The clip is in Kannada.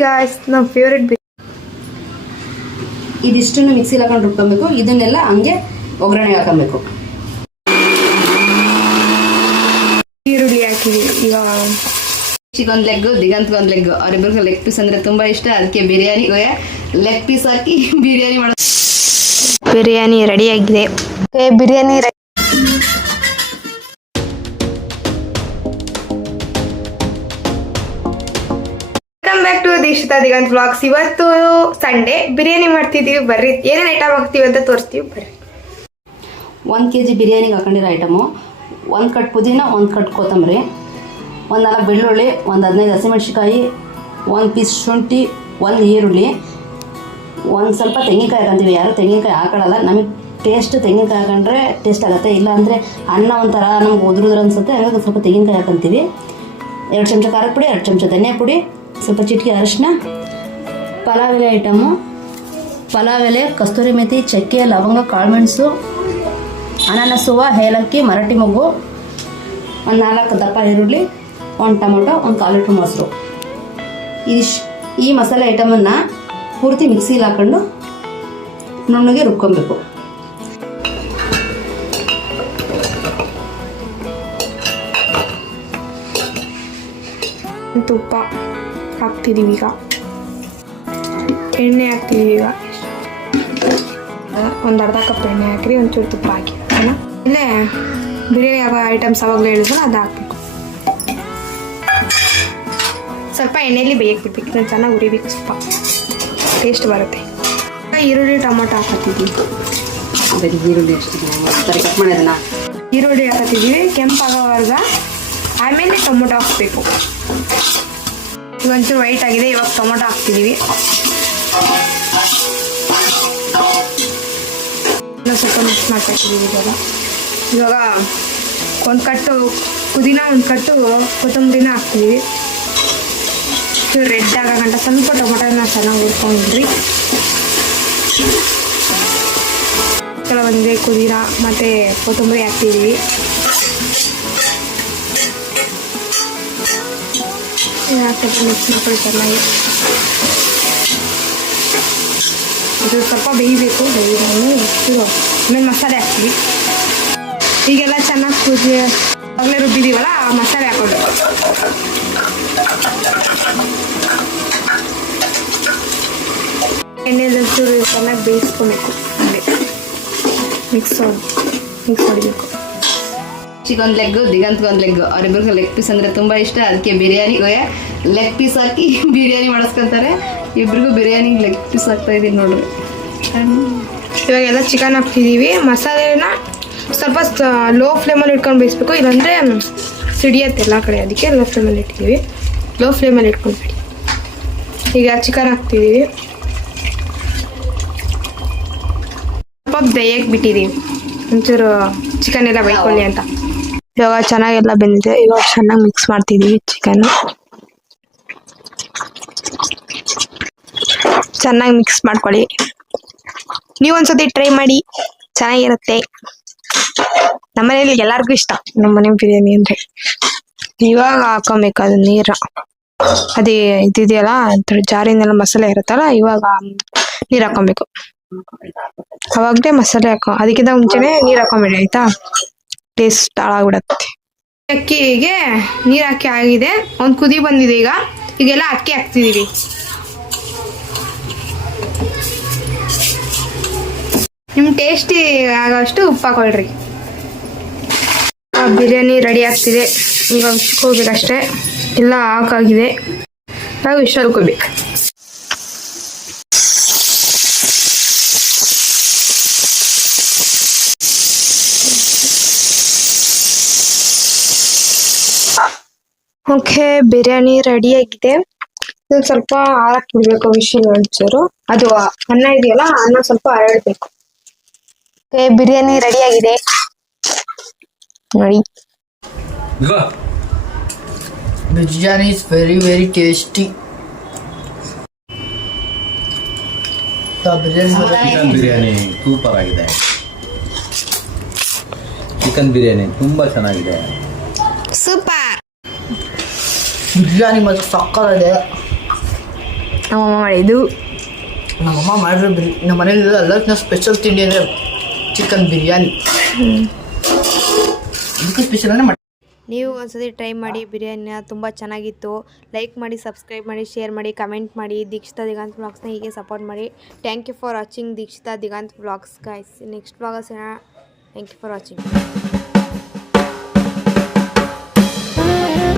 ಗಾಯ್ಸ್ ನಮ್ಮ ಫೇವರೇಟ್ ಇದಿಷ್ಟನ್ನು ಮಿಕ್ಸಿಲಿ ಹಾಕೊಂಡು ರುಬ್ಕೊಬೇಕು. ಇದನ್ನೆಲ್ಲ ಹಂಗೆ ಒಗ್ಗರಣೆಗೆ ಹಾಕಬೇಕು. ಈರುಳ್ಳಿ ಹಾಕಿದ್ವಿ. ಇವಾಗ ಚಿಕನ್ ಲೆಗ್, ದಿಗಂತ್ಗೊಂದು ಲೆಗ್, ಅವರಿಬ್ಬರಿಗೆ ಲೆಗ್ ಪೀಸ್ ಅಂದ್ರೆ ತುಂಬಾ ಇಷ್ಟ. ಅದಕ್ಕೆ ಬಿರಿಯಾನಿಗೆ ಲೆಗ್ ಪೀಸ್ ಹಾಕಿ ಬಿರಿಯಾನಿ ಮಾಡೋದು. ಬಿರಿಯಾನಿ ರೆಡಿ ಆಗಿದೆ. Biryani welcome back to Deekshitha Diganth vlogs. ಇವತ್ತು ಸಂಡೇ ಬಿರಿಯಾನಿ ಮಾಡ್ತಿದೀವಿ. ಬರ್ರಿ ಏನೇನು ಐಟಮ್ ಹಾಕ್ತೀವಿ ಅಂತ ತೋರಿಸ್ತೀವಿ. ಬರ್ರಿ. 1 kg ಬಿರಿಯಾನಿಗೆ ಹಾಕೊಂಡಿರೋ ಐಟಮು: 1 ಕಟ್ ಪುದೀನ, 1 ಕಟ್ ಕೊತ್ತಂಬರಿ, 1 4 ಬೆಳ್ಳುಳ್ಳಿ, 1 15 ಹಸಿಮೆಣಸಿಕಾಯಿ, 1 ಪೀಸ್ ಶುಂಠಿ, 1 ಈರುಳ್ಳಿ, 1 ಸ್ವಲ್ಪ ತೆಂಗಿನಕಾಯಿ ಹಾಕೊಂತೀವಿ. ಯಾರು ತೆಂಗಿನಕಾಯಿ ಹಾಕೊಳ್ಳಲ್ಲ. ನಮಗೆ ಟೇಸ್ಟ್ ತೆಂಗಿನಕಾಯಿ ಹಾಕೊಂಡ್ರೆ ಟೇಸ್ಟ್ ಆಗುತ್ತೆ. ಇಲ್ಲ ಅಂದರೆ ಅನ್ನ ಒಂಥರ ನಮ್ಗೆ ಉದುರುದ್ರ ಅನ್ಸುತ್ತೆ. ಹಾಗಾಗಿ ಸ್ವಲ್ಪ ತೆಂಗಿನಕಾಯಿ ಹಾಕೊಂತೀವಿ. 2 ಚಮಚ ಖಾರದ ಪುಡಿ, 2 ಚಮಚ ಧನಿಯಾ ಪುಡಿ, ಸ್ವಲ್ಪ ಚಿಟಿಕೆ ಅರಿಶಿನ. ಪಲಾವ್ ಎಲೆ ಐಟಮು: ಪಲಾವ್ ಎಲೆ, ಕಸ್ತೂರಿ ಮೆಥಿ, ಚಕ್ಕೆ, ಲವಂಗ, ಕಾಳುಮೆಣಸು, ಅನಾನಸುವ, ಏಲಕ್ಕಿ, ಮರಾಠಿ ಮೊಗ್ಗು, 1 4 ದಪ್ಪ ಈರುಳ್ಳಿ, 1 ಟೊಮೊಟೊ, 1 ಕಾಲು ಲೀಟ್ರ್ ಮೊಸರು. ಈ ಮಸಾಲೆ ಐಟಮನ್ನು ಪೂರ್ತಿ ಮಿಕ್ಸಿಲಿ ಹಾಕೊಂಡು ನುಣ್ಣಗೆ ರುಬ್ಕೊಬೇಕು. ತುಪ್ಪ ಹಾಕ್ತಿದ್ದೀವಿ. ಈಗ ಎಣ್ಣೆ ಹಾಕ್ತಿದ್ದೀವಿ. ಈಗ ಒಂದು ಅರ್ಧ ಕಪ್ ಎಣ್ಣೆ ಹಾಕಿರಿ, ಒಂಚೂರು ತುಪ್ಪ ಹಾಕಿ. ಇಲ್ಲೇ ಬಿರಿಯಾನಿ ಆಗೋ ಐಟಮ್ಸ್ ಅವಾಗಲೇ ಹೇಳಿದ್ರು ಅದು ಹಾಕ್ಬೇಕು. ಸ್ವಲ್ಪ ಎಣ್ಣೆಯಲ್ಲಿ ಬೇಯಕ್ಕೆ ಬಿಡ್ಬೇಕು. ಇದನ್ನು ಚೆನ್ನಾಗಿ ಉರಿಬೇಕು. ಸ್ವಲ್ಪ ಟೇಸ್ಟ್ ಬರುತ್ತೆ. ಈರುಳ್ಳಿ ಟೊಮೊಟೊ ಹಾಕತ್ತಿದ್ದೀವಿ. ಈರುಳ್ಳಿ ಕಟ್ ಮಾಡಿದನ ಈರುಳ್ಳಿ ಹಾಕತ್ತಿದ್ದೀವಿ. ಕೆಂಪಾಗೋವರೆಗ ಆಮೇಲೆ ಟೊಮೊಟೊ ಹಾಕಬೇಕು. ಈಗ ಒಂಚೂರು ವೈಟ್ ಆಗಿದೆ. ಇವಾಗ ಟೊಮೊಟೊ ಹಾಕ್ತಿದ್ದೀವಿ. ಸ್ವಲ್ಪ ಮಿಕ್ಸ್ ಮಾಡ್ತಾಯಿದ್ದೀವಿ. ಇವಾಗ 1 ಕಟ್ಟು ಪುದೀನ, 1 ಕಟ್ಟು ಕೊತ್ತಂಬರಿನ ಹಾಕ್ತಿದ್ದೀವಿ. ರೆಡ್ ಆಗಂಟ ಸ್ವಲ್ಪ ಟೊಮೊಟೊನ ಚೆನ್ನಾಗಿ ಹುರ್ಕೊಂಡ್ರಿ. ಕೆಲವೊಂದೇ ಪುದೀನ ಮತ್ತು ಕೊತ್ತಂಬರಿ ಹಾಕ್ತಿದ್ದೀವಿ. ಮಿಕ್ಸ್ ಮಾಡ್ಕೊಳ್ಳಿ ಚೆನ್ನಾಗಿ. ಇದು ಸ್ವಲ್ಪ ಬೇಯಬೇಕು. ಆಮೇಲೆ ಮಸಾಲೆ ಹಾಕ್ತೀವಿ. ಈಗೆಲ್ಲ ಚೆನ್ನಾಗಿ ಆಗಲೇ ರುಬ್ಬಿದ್ದೀವಲ್ಲ, ಆ ಮಸಾಲೆ ಹಾಕೊಂಡು ಎಣ್ಣೆದಂಚೂರು ಚೆನ್ನಾಗಿ ಬೇಯಿಸ್ಕೊಬೇಕು. ಮಿಕ್ಸ್ ಮಾಡಬೇಕು. ಚಿಕನ್ ಲೆಗ್, ದಿಗಂತ್ಗೊಂದು ಲೆಗ್, ಅವರಿಬ್ಬರಿಗೆ ಲೆಗ್ ಪೀಸ್ ಅಂದರೆ ತುಂಬ ಇಷ್ಟ. ಅದಕ್ಕೆ ಬಿರಿಯಾನಿಗೆ ಲೆಗ್ ಪೀಸ್ ಹಾಕಿ ಬಿರಿಯಾನಿ ಮಾಡಿಸ್ಕೊತಾರೆ. ಇಬ್ರಿಗೂ ಬಿರಿಯಾನಿಗೆ ಲೆಗ್ ಪೀಸ್ ಹಾಕ್ತಾ ಇದ್ದೀನಿ ನೋಡ್ರಿ. ಇವಾಗೆಲ್ಲ ಚಿಕನ್ ಹಾಕ್ತಿದ್ದೀವಿ. ಮಸಾಲೆನ ಸ್ವಲ್ಪ ಲೋ ಫ್ಲೇಮಲ್ಲಿ ಇಟ್ಕೊಂಡು ಬೇಯಿಸ್ಬೇಕು. ಇಲ್ಲಾಂದರೆ ಸಿಡಿಯತ್ತೆ ಎಲ್ಲ ಕಡೆ. ಅದಕ್ಕೆ ಲೋ ಫ್ಲೇಮಲ್ಲಿ ಇಟ್ಟಿದ್ದೀವಿ. ಲೋ ಫ್ಲೇಮಲ್ಲಿ ಇಟ್ಕೊಂಡ್ಬಿಡಿ. ಈಗ ಚಿಕನ್ ಹಾಕ್ತಿದ್ದೀವಿ. ಸ್ವಲ್ಪ ಬೇಯಕ್ಕೆ ಬಿಟ್ಟಿದ್ದೀವಿ. ಒಂಚೂರು ಚಿಕನ್ ಎಲ್ಲ ಬೇಯ್ಕೊಳ್ಳಿ ಅಂತ. ಇವಾಗ ಚೆನ್ನಾಗೆಲ್ಲ ಬೆಂದಿದೆ. ಇವಾಗ ಚೆನ್ನಾಗಿ ಮಿಕ್ಸ್ ಮಾಡ್ತಿದ್ದೀವಿ. ಚಿಕನ್ ಚೆನ್ನಾಗಿ ಮಿಕ್ಸ್ ಮಾಡ್ಕೊಳ್ಳಿ. ನೀವು ಒಂದ್ಸತಿ ಟ್ರೈ ಮಾಡಿ, ಚೆನ್ನಾಗಿರುತ್ತೆ. ನಮ್ಮನೇಲಿ ಎಲ್ಲರಿಗೂ ಇಷ್ಟ. ನಮ್ಮನೆ ಬಿರಿಯಾನಿ ಅಂದರೆ. ಇವಾಗ ಹಾಕೊಬೇಕು ಅದು ನೀರು. ಅದೇ ಇದಿದೆಯಲ್ಲ, ಜಾರಿನೆಲ್ಲ ಮಸಾಲೆ ಇರುತ್ತಲ್ಲ, ಇವಾಗ ನೀರು ಹಾಕೊಬೇಕು. ಅವಾಗಲೇ ಮಸಾಲೆ ಅದಕ್ಕಿಂತ ಮುಂಚೆನೆ ನೀರು ಹಾಕೊಂಬೇಡಿ ಆಯ್ತಾ. ಟೇಸ್ಟ್ ಹಾಳಾಗ್ಬಿಡತ್ತೆ. ಅಕ್ಕಿಗೆ ನೀರು ಹಾಕಿ ಆಗಿದೆ. ಒಂದು ಕುದಿ ಬಂದಿದೆ. ಈಗೆಲ್ಲ ಅಕ್ಕಿ ಹಾಕ್ತಿದ್ದೀವಿ. ನಿಮ್ಮ ಟೇಸ್ಟಿ ಆಗೋಷ್ಟು ಉಪ್ಪು ಹಾಕೊಳ್ರಿ. ಬಿರಿಯಾನಿ ರೆಡಿ ಆಗ್ತಿದೆ. ಈಗ ಹೋಗ್ಬೇಕಷ್ಟೇ. ಎಲ್ಲ ಹಾಕಾಗಿದೆ. ಇವಾಗ ವಿಶ್ವಲ್ಕೋಬೇಕು. ಓಕೆ, ಬಿರಿಯಾನಿ ರೆಡಿ ಆಗಿದೆ. ಇದನ್ನು ಸ್ವಲ್ಪ ಆರಕ್ಕೆ ಬಿಡಬೇಕು. ವಿಶಲ್ ಒಂಚೂರು. ಅದು ಅನ್ನ ಇದೆಯಲ್ಲ, ಅನ್ನ ಸ್ವಲ್ಪ ಹರಡಬೇಕು. ಓಕೆ, ಬಿರಿಯಾನಿ ರೆಡಿ ಆಗಿದೆ ನೋಡಿ. Biryani is very tasty. Chicken biryani super ಆಗಿದೆ. ಚಿಕನ್ ಬಿರಿಯಾನಿ ತುಂಬಾ ಚೆನ್ನಾಗಿದೆ. ಸೂಪರ್. ಬಿರಿಯಾನಿ ಮಾತ್ರ ಸಕ್ಕತ್ತಾಗಿದೆ. ನಮ್ಮಮ್ಮ ಮಾಡಿದ್ದು. ನಮ್ಮಮ್ಮ ಮಾಡಿರೋ ನಮ್ಮ ಮನೇಲಿ ಎಲ್ಲಕ್ಕಿಂತ ಸ್ಪೆಷಲ್ ತಿಂಡಿ ಅಂದರೆ ಚಿಕನ್ ಬಿರಿಯಾನಿ. ಇದಕ್ಕೂ ಸ್ಪೆಷಲ್ ಅಂದರೆ ನೀವು ಒಂದ್ಸತಿ ಟ್ರೈ ಮಾಡಿ ಬಿರಿಯಾನಿನ, ತುಂಬ ಚೆನ್ನಾಗಿತ್ತು. ಲೈಕ್ ಮಾಡಿ, ಸಬ್ಸ್ಕ್ರೈಬ್ ಮಾಡಿ, ಶೇರ್ ಮಾಡಿ, ಕಮೆಂಟ್ ಮಾಡಿ. ದೀಕ್ಷಿತಾ ದಿಗಂತ್ ವ್ಲಾಗ್ಸ್ನ ಹೀಗೆ ಸಪೋರ್ಟ್ ಮಾಡಿ. Thank you for watching Deekshitha Diganth vlogs guys. Next vlogs thank you for watching.